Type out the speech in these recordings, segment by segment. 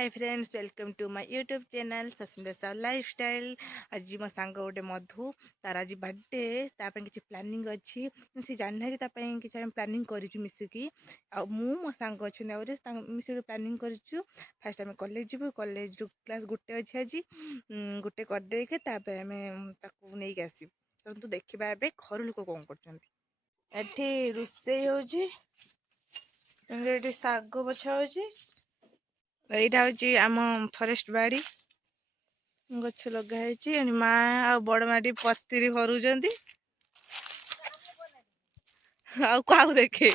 Hi friends welcome to my YouTube channel Sasmita lifestyle. आज मो सांग गोटे मधु तार आज बर्थडे कि प्लानिंग अच्छी सी जाना कि प्लानिंग करूँ मिसिकी मो सांग अच्छा मिसिक प्लानिंग करूँ। फास्ट आम कॉलेज जीवु कॉलेज क्लास गोटे अच्छे आज गोटे करदे आम नहीं आसू तो देखा घर लोक कौन कर रोषे हो शाग बछा हो यहाँ हूँ आम फरेस्ट बाड़ी गछ लगाई माँ आ बड़ माटी पतिर भरुंट आ देखे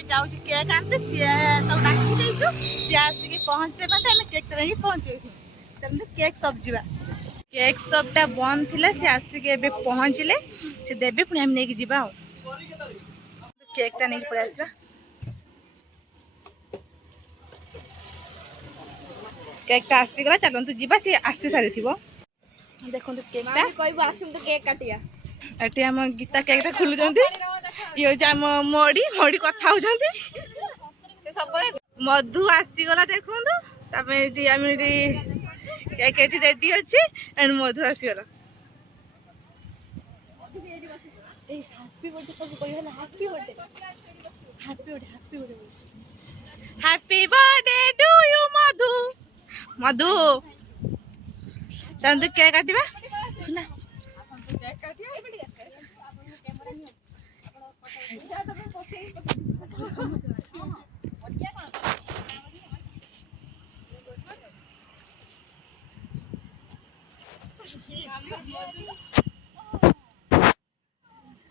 जाऊँ केक आनते सी सब डाकी देचु सी आसिक पहुँचते आम केक नहीं पहुँचे चलते केक सब जा केक सबटा बंद थी सी आसिक पहुँचले से देवे पुणी आम नहीं जावा केकटा नहीं पड़े आसवा केकटा आसीगला चलतु जीवा सी आसी सारी देखो केकटा कहबो आसम तो केक काटिया एटी आम गीता केकटा खोलुचंती ये आम मोड़ी मोड़ी कथा होचंती से सब मधु आसीगला देखंतु तामे एटी आम एटी केक एटी रेडी अछि एंड मधु आसीगला ए हैप्पी बर्थडे सब कोइ हला happy birthday happy birthday happy birthday happy birthday to you Madhu Madhu Chandu cake काटिबा सुना केक काटिया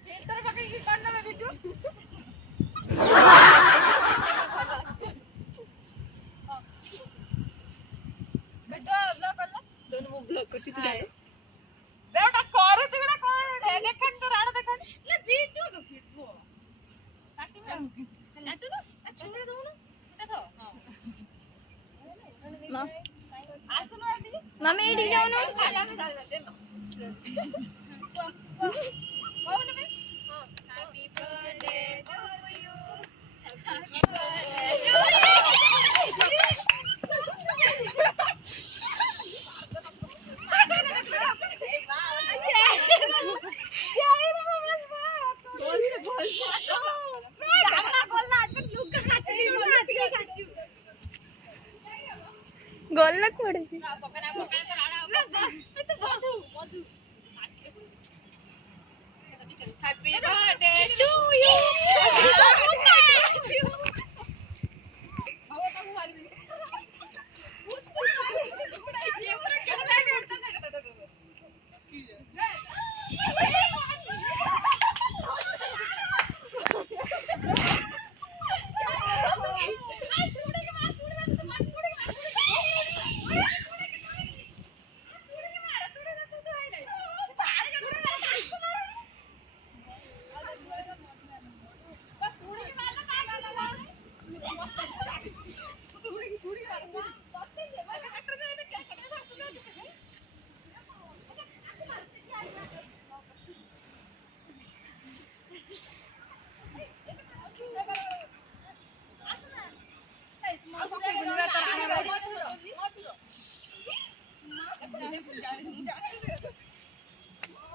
फिल्टर पके की करना में वीडियो बेटा ब्लॉग करना दोनों वो ब्लॉग करती तो है बेटा करे तिगड़ा करे देखन तो राणा देखन ले वीडियो दो वीडियो काटी में काटू ना छोड़ दो ना देखो हां मां आसुनो आदि मम्मी एडी जाओ ना साला में डाल दे कौन बे happy birthday to you happy birthday to गोल पड़े happy birthday to you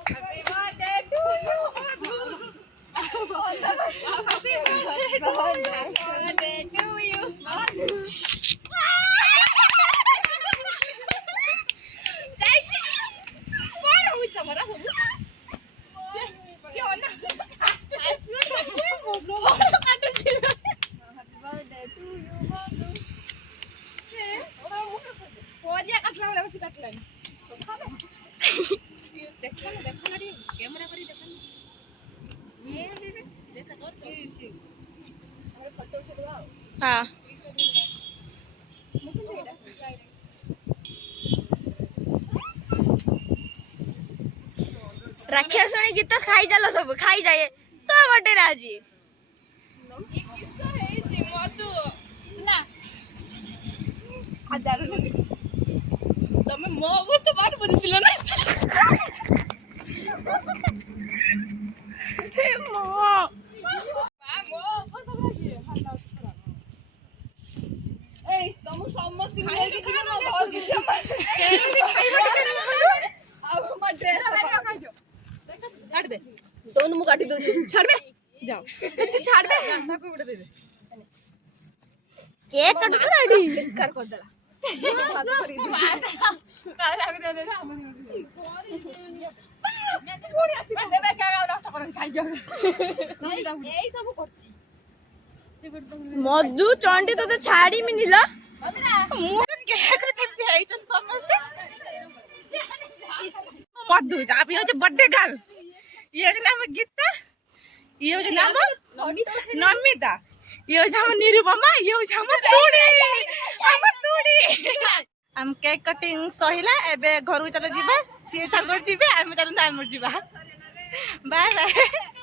Happy birthday to you, Madhu. Happy birthday to you, Madhu. हाँ रखिया सुनी गीत खाई चलो सब खाई जाए तो बटे राजी तमें मो तो बात बुझिल ना काट दे दोनों मुंह काटी दो छाड़ बे जाओ तू छाड़ बे ताको गुडे दे दे केक काट दो रेडी कर दला भाग कर दे काहे आगे दे दे हम मैं तो बोड़ी आसी मैं क्या नष्ट कर खाई जाओ एई सब करछि मधु चंडी तो छाड़ी मिनिला केक रे केमती आइछन समझते मधु अभी हो बर्थडे गर्ल ये नाम गीता ये हो नाम नमिता ये हो हम निरुपमा ये हो हम तुड़ी हम केक कटिंग सहिला एबे घर को चलो जीबा सी थार जीबे हम चलो नाम जीबा बाय बाय